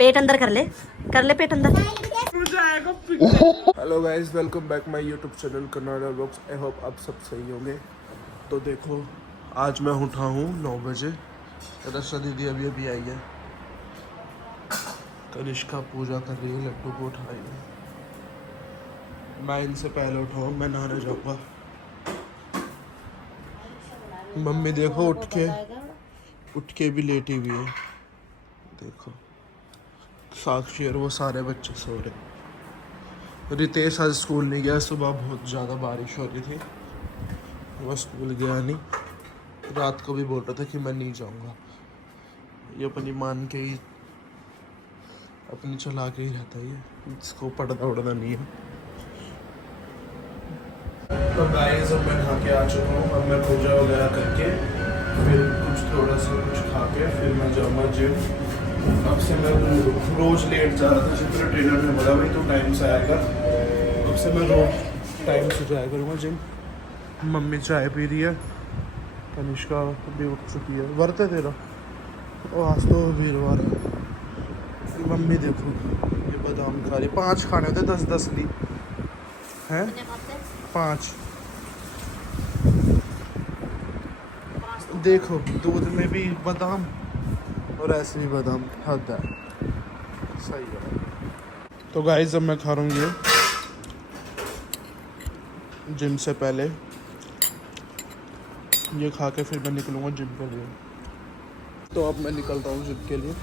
पेट अंदर कर ले पेट अंदर। Hello guys, welcome back my YouTube channel Kannada vlogs. I hope आप सब सही होंगे। तो देखो, आज मैं उठा हूँ 9 बजे। रक्षा दीदी अभी अभी आई है। कनिष्का पूजा कर रही है, लड्डू को उठा रही है। मैं इनसे पहले उठा हूँ, मैं नहाने जाऊँगा। मम्मी देखो उठ के भी लेटी हुई है। देखो साक्षी और वो सारे बच्चे सो रहे। रितेश आज स्कूल नहीं गया, सुबह बहुत ज़्यादा बारिश हो रही थी, वो स्कूल गया नहीं। रात को भी बोल रहा था कि मैं नहीं जाऊंगा। ये अपनी मान के ही अपनी चला के ही रहता है, ये इसको पढ़ना उड़ना नहीं है। तो गाइस, अब मैं नहा के आ चुका हूँ। अब मैं पूजा वगैरह करके फिर थोड़ा सा कुछ खा के फिर मैं जाऊँगा जिम। अब से मैं रोज़ लेट जा रहा था, जिम मेरे ट्रेनर ने बोला भाई तू टाइम से आएगा। अब से मैं रोज़ टाइम से जाया करूँगा जिम। मम्मी चाय पी रही है, कनिष्का भी उठ चुकी है। वर्त है तेरा? और आज तो वीरवार है। मम्मी देखो ये बादाम खा रही। 5 खाने होते 10-10 ली हैं, 5। देखो दूध में भी बादाम और ऐसे भी बादाम, हद है, सही है। तो गाइस, अब मैं खा रहा हूँ ये जिम से पहले। ये खा के फिर मैं निकलूँगा जिम के लिए। तो अब मैं निकलता हूँ जिम के लिए।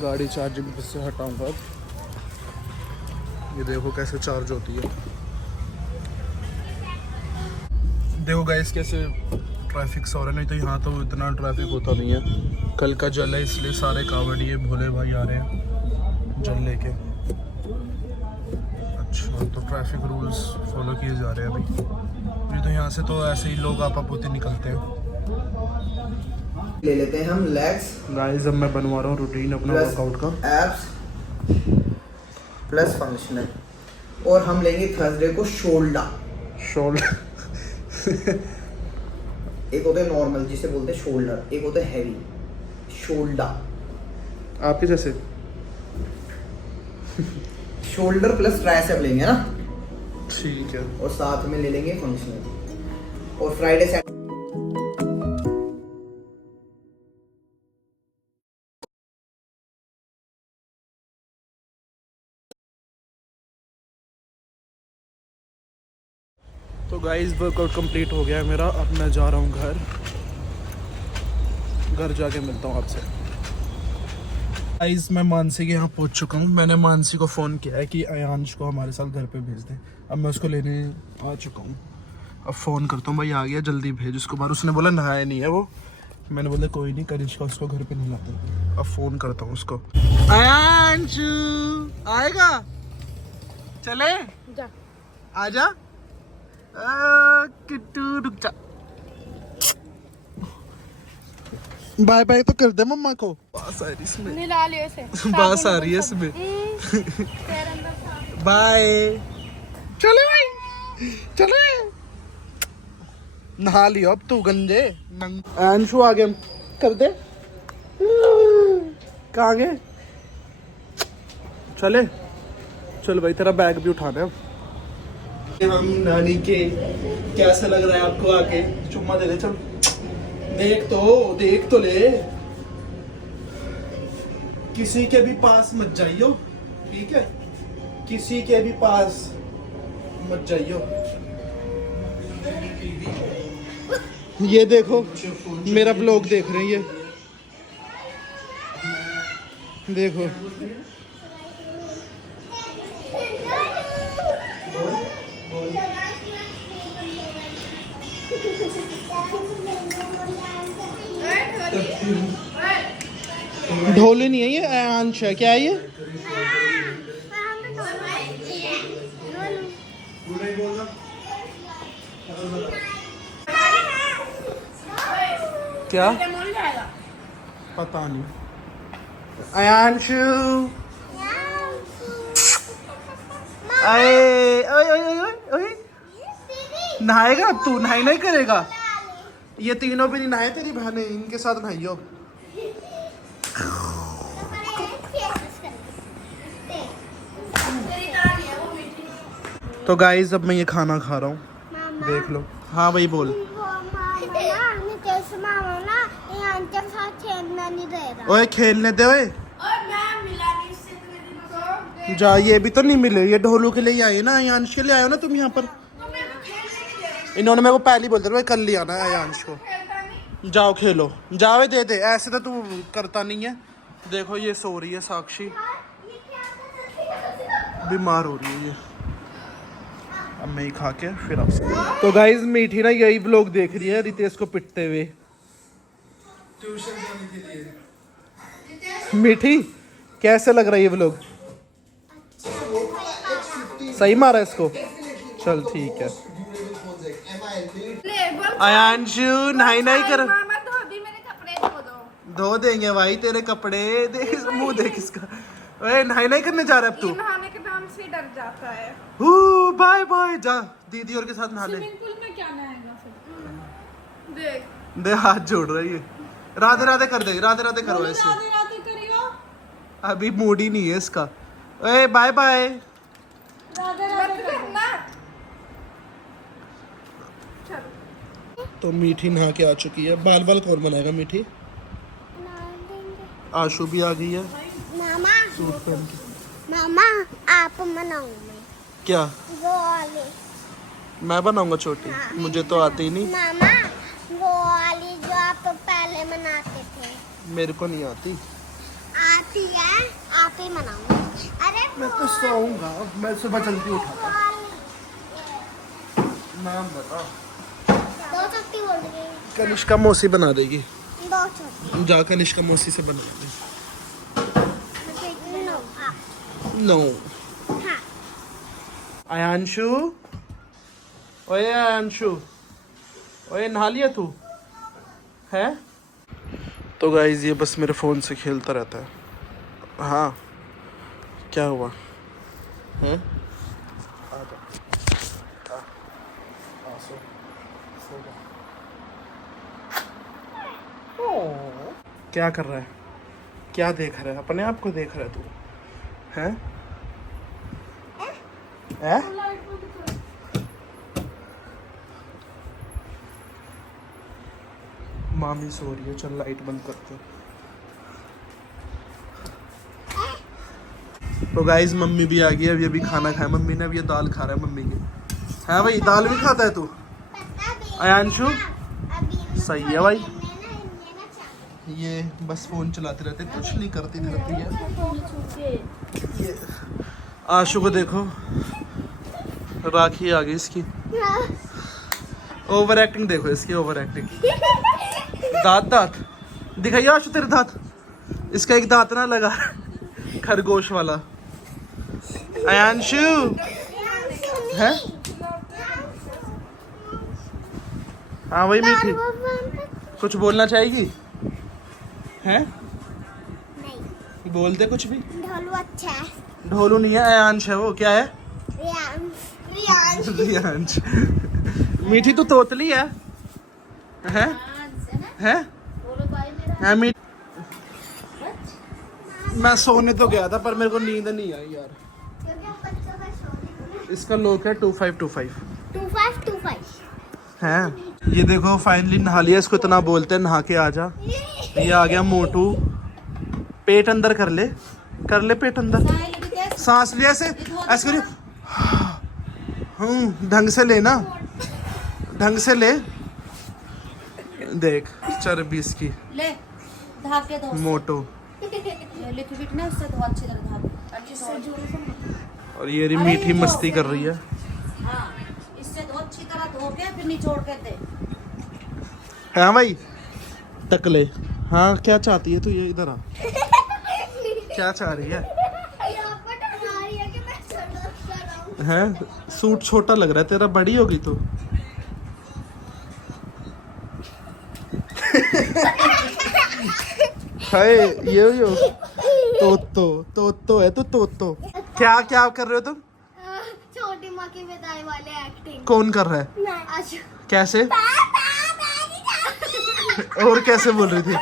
गाड़ी चार्जिंग से हटाऊँगा अब। ये देखो कैसे चार्ज होती है। देखो गाइस कैसे ट्रैफिक से हो रहा है, नहीं तो यहाँ तो इतना ट्रैफिक होता नहीं है। कल का जल है इसलिए सारे कावड़िए भोले भाई आ रहे हैं जल लेके। अच्छा, तो ट्रैफिक रूल्स फॉलो किए जा रहे हैं अभी। नहीं तो यहाँ से तो ऐसे ही लोग आपापोती निकलते हैं। ले लेते हैं हम लेग्स। गाइस, अब मैं बनवा रहा हूँ रूटीन अपना वर्कआउट का। Abs plus functional. और हम लेंगे थर्सडे को शोल्डर। एक होता है नॉर्मल जिसे बोलते हैं शोल्डर, एक होता है हैवी शोल्डर। आपके जैसे शोल्डर प्लस ट्राइसेप लेंगे ना, ठीक है। और साथ में ले लेंगे फंक्शनल। और फ्राइडे सैटरडे तो गाइस, वर्कआउट कंप्लीट हो गया है मेरा। अब मैं जा रहा हूँ घर जाके मिलता हूँ आपसे। गाइस, मैं मानसी के यहाँ पहुँच चुका हूँ। मैंने मानसी को फ़ोन किया है कि अयांश को हमारे साथ घर पे भेज दें। अब मैं उसको लेने आ चुका हूँ। अब फ़ोन करता हूँ, भाई आ गया जल्दी भेज उसको बाहर। उसने बोला नहाया नहीं है वो। मैंने बोला कोई नहीं, कनिष्का उसको घर पे नहीं लाते। अब फ़ोन करता हूँ उसको। अयांश आएगा, चले जा। आजा। किट्टू रुक जा। बाय बाय तो कर दे मम्मा को। बास आ रही इसमें, ला लियो इसे। बास आ रही है इसमें। बाय। चले भाई, चले। नहा लियो अब तू गंजे। अंशु आ गए, कर दे। कहाँ गए? चले चल भाई, तेरा बैग भी उठाना है। हम नानी के कैसा लग रहा है आपको? आके चुम्मा दे दे। चल देख तो ले। किसी के भी पास मत जाइयो, ठीक है? किसी के भी पास मत जाइयो। ये देखो मेरा ब्लॉग देख रहे हैं ये, देखो। ढोली नहीं है ये, अंश है। क्या है ये? क्या पता नहीं। अयांशु आए, नहाएगा अब तू? नहाई नहीं करेगा? ये तीनों भी नहीं नहाए, तेरी बहनें, इनके साथ नहाइयो। तो गाइस अब मैं ये खाना खा रहा हूँ, देख लो। हाँ भाई बोल। ओए खेलने दे ओए। जा, ये भी तो नहीं मिले, ये ढोलू के लिए ही आए ना, अयांश के लिए आए हो ना तुम यहाँ पर। इन्होंने मेरे को पहले ही बोलते थे कल ले आना है अयांश को। जाओ खेलो, जाओ दे दे, ऐसे तो तू करता नहीं है। देखो ये सो रही है साक्षी, बीमार हो रही है ये। अब मैं ही खा के फिर आपसे। तो गाइज मीठी ना यही व्लॉग देख रही है रितेश को पिटते हुए ट्यूशन जाने के लिए। मीठी कैसे लग रहा है ये व्लॉग? सही मारा इसको? चल ठीक है। अयांशु नहाई नहीं कर। धो देंगे भाई तेरे कपड़े, देख मुंह देख इसका। ओए नहाई नहीं करने जा रहा है अब तू? नहाने के नाम से डर जाता है। बाय बाय, जा दीदी और के साथ नहा ले। स्विमिंग पूल में क्या नहाएगा फिर? देख दे हाथ जोड़ रही है। राधे राधे कर दे, राधे राधे करो ऐसे। राधे राधे करियो। अभी मूड ही नहीं है इसका। ओए बाय बाय। राधे राधे करना। तो मीठी नहा के आ चुकी है। बाल बाल कौन बनाएगा? मीठी। आशु भी आ गई है मामा। सूट पहन के। मामा आप बनाऊंगी क्या? वो वाली। मैं बनाऊंगा छोटी? मुझे तो आती ही नहीं। मामा वो वाली जो आप पहले बनाते थे। मेरे को नहीं आती। आती है, आप ही बनाऊंगी। अरे मैं तो सोऊंगा, मैं सुबह जल्दी उठाता। नाम बता। दो चट्टी बोल रही। कनिष्का मौसी बना देगी। दो चट्टी। जा कनिष्का मौसी से बना दे। नो आप। नो। हाँ। अयांशु, ओए अयांशु, ओए नहा लिया तू है? तो गाइज ये बस मेरे फ़ोन से खेलता रहता है। हाँ क्या हुआ है? क्या कर रहा है? क्या देख रहा है? अपने आप को देख रहा है तू हैं? हैं? मामी सो रही है, चल लाइट बंद करते। तो गाइस मम्मी भी आ गई है, अभी खाना खाया मम्मी ने। अब ये दाल खा रहा है मम्मी की। है भाई, दाल भी खाता है तू? अयांशु सही है भाई। ये बस फोन चलाते रहते, कुछ नहीं करती रहती है। ये आशु को देखो, राखी आ गई इसकी। ओवर एक्टिंग देखो इसकी, ओवर एक्टिंग। दांत दांत दिखाइए आशु तेरे दांत। इसका एक दांत ना लगा खरगोश वाला। अयांशु है? हाँ वही मीठी, कुछ बोलना चाहेगी? हैं? नहीं। बोल दे कुछ भी। ढोलू अच्छा है। ढोलू नहीं है, अयांश है वो। क्या है? रियांश। रियांश। मीठी तू तोतली है? हैं? हैं? हैं मीठी? मैं सोने तो गया था पर मेरे को नींद नहीं आई यार। इसका लोक है 2525। 2525 हैं? ये देखो फाइनली नहा लिया। इसको इतना बोलते हैं नहा के आ जा। ये आ गया मोटू। पेट अंदर कर ले, कर ले पेट अंदर। सांस ले ऐसे, ऐसे करियो। ढंग से लेना, ढंग से ले। देख चर्बी इसकी। ले धाके दो मोटो। लिक्विड ना उससे धो अच्छी तरह धाके अच्छी से। और ये रही मीठी मस्ती कर रही है। हाँ इससे धो अच्छी तरह धो के फिर निचोड़ के दे। हाँ भाई टकले। हाँ क्या चाहती है तू? ये इधर आ। क्या चाह रही है? हैं? सूट छोटा लग रहा है तेरा, बड़ी होगी तो। हाय ये तो है तो क्या क्या कर रहे हो तुम? छोटी माँ की विदाई वाले एक्टिंग। कौन कर रहा है? कैसे? और कैसे बोल रही थी?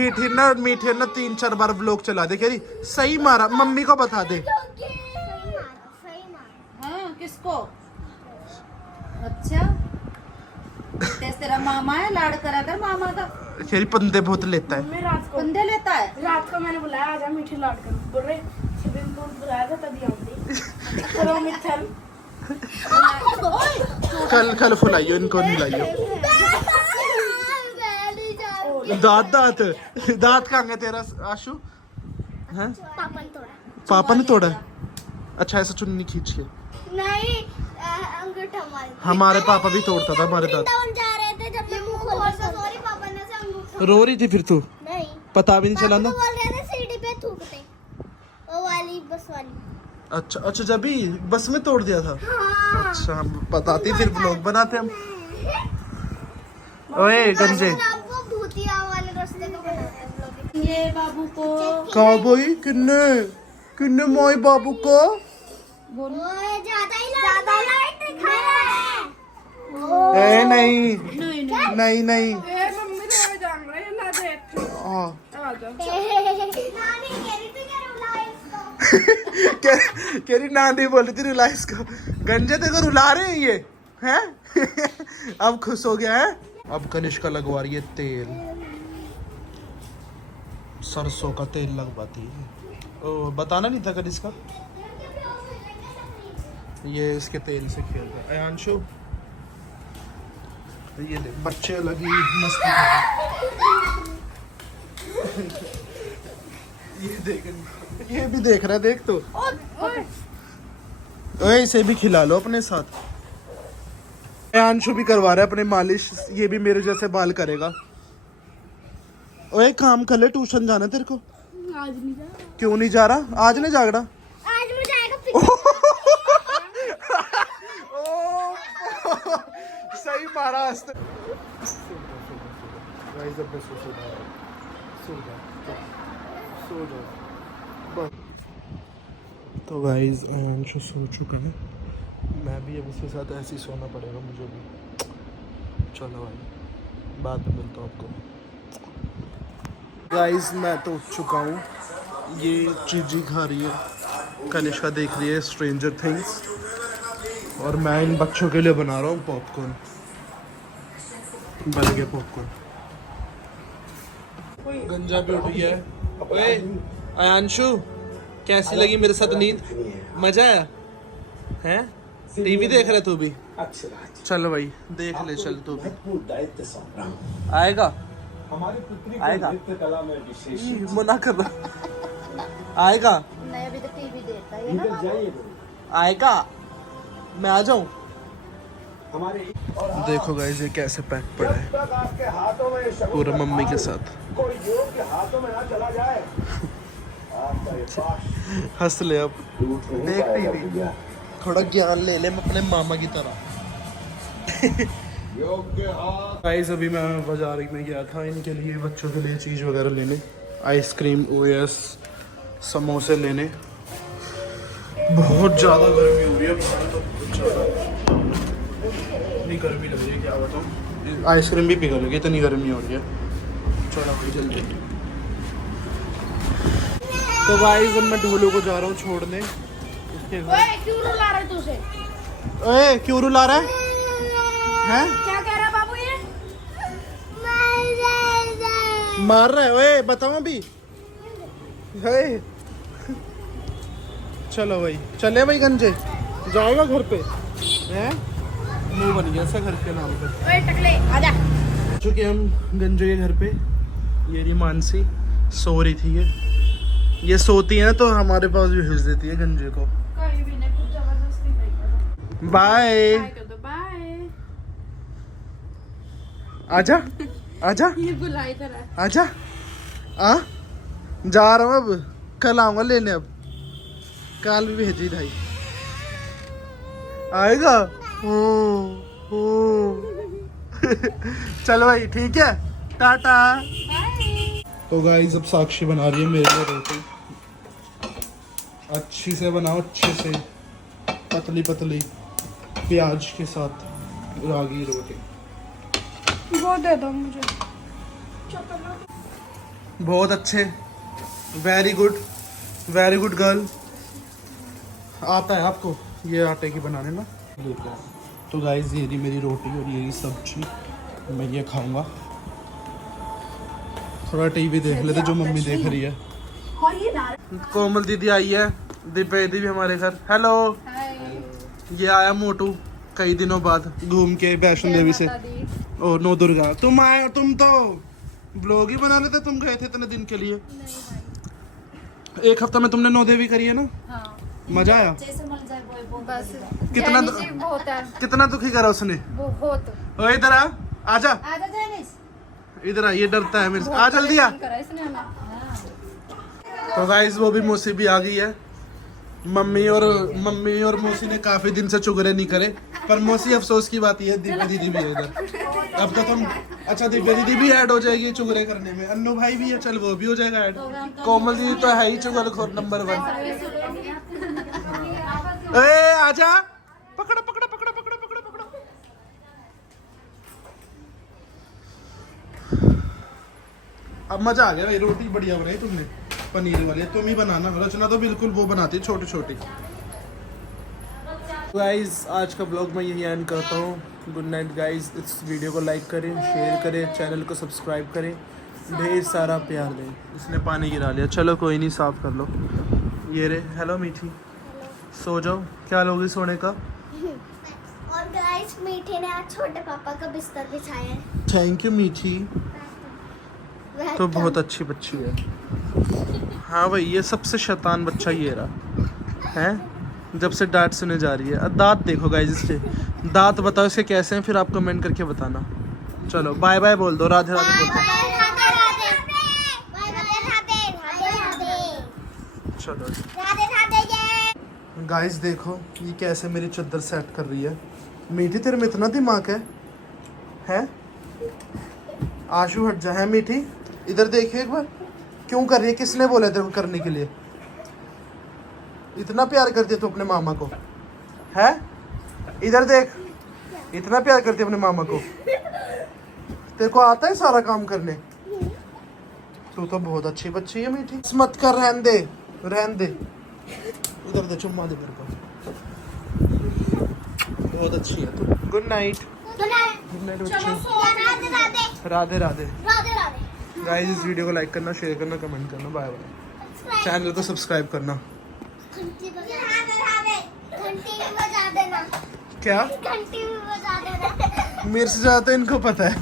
मीठी ना 3-4 बार ब्लॉग चला दे, कह रही सही मारा, मम्मी को बता दे। हाँ किसको? अच्छा तेरा मामा है, लाड़ करा कर मामा का। कह रही पंदे बहुत लेता है। मैं रात को पंदे लेता है। रात को मैंने बुलाया आजा मीठी लाड कर, बोल रहे स्विमिंग पूल बुलाया था तभी आऊंगी। चलो मिथल कल फुलाइयो, इनको नहीं लाइयो। दांत कहाँ गया तेरा आशु? हैं? पापा ने तोड़ा? अच्छा ऐसा चुन्नी खींच के। नहीं अंगूठा मार हमारे पापा भी तोड़ता था हमारे दांत। जा रहे थे जब मैं मुंह खोल रहा था, सॉरी पापा ने से अंगूठा। रो रही थी फिर तू? नहीं पता भी नहीं चला ना। पापा बोल रहे थे सीढ़ी पे थूकते, वो वाली बस वाली। अच्छा जब भी बस में तोड़ दिया था। हाँ। अच्छा हम बताती, फिर ब्लॉग बनाते हम। ओए गंजे आपको भूतिया वाले रास्ते को बनाते हैं ब्लॉग। ये बाबू को कहा भाई किन्ने मोई बाबू को ओए ज्यादा ही लाइट दिखाया है। ए नहीं नहीं नहीं नहीं ए मम्मी रो जान रहे हैं ना देख हाँ। आजा। नानी कह रही थी कि रुला इसको। कह रही नानी बोल रही थी रुला इसको। गंजे तेरे को रुला रहे हैं ये हैं? अब खुश हो गया है। अब कनिष्का लगवा रही है तेल, सरसों का तेल लगवाती है। ओ बताना नहीं था कनिष्का। ये इसके तेल से खेल रहा है अंशु। ये देख बच्चे लगी मस्ती कर रहे। ये देख, ये भी देख रहा है, देख तो। ओए इसे भी खिला लो अपने साथ। अंशु भी करवा रहा है अपने मालिश, ये भी मेरे जैसे बाल करेगा। ओए काम कर ले, ट्यूशन जाना है तेरे को। आज नहीं जा क्यों नहीं जा रहा? आज नहीं जागड़ा? आज मैं जाएगा सही मारा हंसते। तो गाइस अंशु सो चुका है, मैं भी अब उसके साथ ऐसे ही सोना पड़ेगा मुझे भी। चलो भाई बाद में मिलता हूँ आपको। गाइस मैं तो उठ चुका हूँ, ये चीज़ी खा रही है, कनिष्का देख रही है स्ट्रेंजर थिंग्स, और मैं इन बच्चों के लिए बना रहा हूँ पॉपकॉर्न। बन गया पॉपकॉर्न। गंजा भी उठ गया है। ओए आयांशु कैसी लगी मेरे साथ नींद? मजा आया हैं? टीवी देख रहा तू भी? चल भाई देख ले, चल तू भी। आएगा आएगा मना कर रहा। आएगा नहीं अभी तो टीवी देखता है ना बाबू। आएगा, मैं आ जाऊं। देखो गाइस ये कैसे पैक पड़ा है पूरा मम्मी के साथ। हंस ले अब, देख टीवी, थोड़ा ज्ञान ले ले अपने मामा की तरह। गाइस अभी मैं बाजार में गया था इनके लिए, बच्चों के लिए चीज़ वगैरह लेने, आइसक्रीम ओएस समोसे लेने। बहुत ज़्यादा गर्मी हो रही है बाहर, तो बहुत ज़्यादा इतनी गर्मी लग रही है क्या बताऊँ। आइसक्रीम भी पिघल गई, इतनी गर्मी हो रही है। चलो भाई जल्दी। तो गाइस अब मैं ढोलू को जा रहा हूँ छोड़ने इसके घर। ओए क्यों रुला रहे तू उसे? ओए क्यों रुला रहा है? हैं? क्या कह रहा बाबू ये? मार रहा है? ओए बताओ अभी। हे चलो भाई, चले भाई गंजे, जाएगा घर पे हैं? मुंह बन गया ऐसा घर के नाम पे। ओए टकले आजा। चुके हम गंजे के घर पे। ये रही मानसी, सो रही थी ये सोती है तो हमारे पास भी भेज देती है गंजे को। कहीं भी नहीं, कुछ जबरदस्ती नहीं कर। बाय। बाय कर दो, बाय। आजा आजा ये बुला इधर है। आजा। आ जा रहा हूँ अब, कल आऊंगा लेने। अब कल भी भेजी भाई, आएगा। चलो भाई ठीक है, टाटा। तो गाइस अब साक्षी बना रही है मेरे लिए रोटी। अच्छी से बनाओ, अच्छे से पतली पतली प्याज के साथ रागी रोटी। वो दे दो मुझे। बहुत अच्छे, वेरी गुड गर्ल। आता है आपको ये आटे की बनाने ना। तो गाइस ये रही मेरी रोटी और ये रही सब्जी, मैं ये खाऊंगा। थोड़ा टीवी देख लेते जो मम्मी देख रही है। कोमल दीदी आई है, दिव्या दीदी भी हमारे घर। हेलो। ये आया मोटू कई दिनों बाद घूम के वैष्णो देवी से। ओ नौ दुर्गा तुम आए, तुम तो ब्लॉग ही बना रहे थे, तुम गए थे इतने दिन के लिए। एक हफ्ता में तुमने नौ देवी करी है ना। हाँ। मजा आया। बस कितना दुखी करा उसने। बहुत। ओ इधर आ, आजा आजा जैनिस। इधर आ, ये डरता है मेरे से। आ जल्दी आ। तो गाइस वो भी मौसी भी आ गई है। मम्मी और मौसी ने काफी दिन से चुगरे नहीं करे, पर मौसी अफसोस की बात ये है दिव्या दीदी भी है इधर। अब तो तुम अच्छा दिव्या दीदी भी ऐड हो जाएगी चुगरे करने में। अन्नू भाई भी है, चल वो भी हो जाएगा ऐड। कोमल दीदी तो है ही चुगलखोर नंबर 1। ए आजा, पकड़ो पकड़ो पकड़ो पकड़ो पकड़ो पकड़ो। अब मजा आ गया भाई, रोटी बढ़िया बनाई तुमने, पनीर वाले। तुम ही बनाना, रचना तो बिल्कुल वो बनाती है छोटी छोटी। गाइस आज का ब्लॉग मैं यही एंड करता हूँ। Good night guys. इस वीडियो को लाइक करें, शेयर करें, चैनल को सब्सक्राइब करें, ढेर सारा प्यार दें। इसने पानी गिरा लिया, चलो कोई नहीं, साफ कर लो। ये रे, हेलो मीठी, सो जाओ। क्या लोगी सोने का? और गाइस मीठी ने आज छोटे पापा का बिस्तर बिछाया है। थैंक यू मीठी, तो बहुत अच्छी बच्ची है। हाँ भाई, ये सबसे शैतान बच्चा ये रहा है, जब से डांट सुने जा रही है। दांत देखो गाइस इसके, दांत बताओ इसके कैसे हैं, फिर आप कमेंट करके बताना। चलो बाय बाय बोल दो, राधे राधे बोल दो। चलो गाइस देखो ये कैसे मेरी चद्दर सेट कर रही है। मीठी तेरे में इतना दिमाग है? आशु हट जा। है मीठी, इधर देखिए एक बार, क्यों कर रही है? किसने बोला तेरे को करने के लिए? इतना प्यार करती है तू अपने मामा को, है? इधर देख, इतना प्यार करती है अपने मामा को। तेरे को आता है सारा काम करने? तू तो बहुत अच्छी बच्ची है मीठी। मत कर, रहन दे रहन दे। उधर दे, चुम्मा दे मेरे को। बहुत अच्छी है तू। Good night. गुड नाइट बच्ची। राधे राधे। गाइस इस वीडियो को लाइक करना, शेयर करना, कमेंट करना। Bye bye. चैनल को सब्सक्राइब करना। घंटी भी बजा देना। क्या? घंटी भी बजा देना। मेरे से ज्यादा इनको पता है।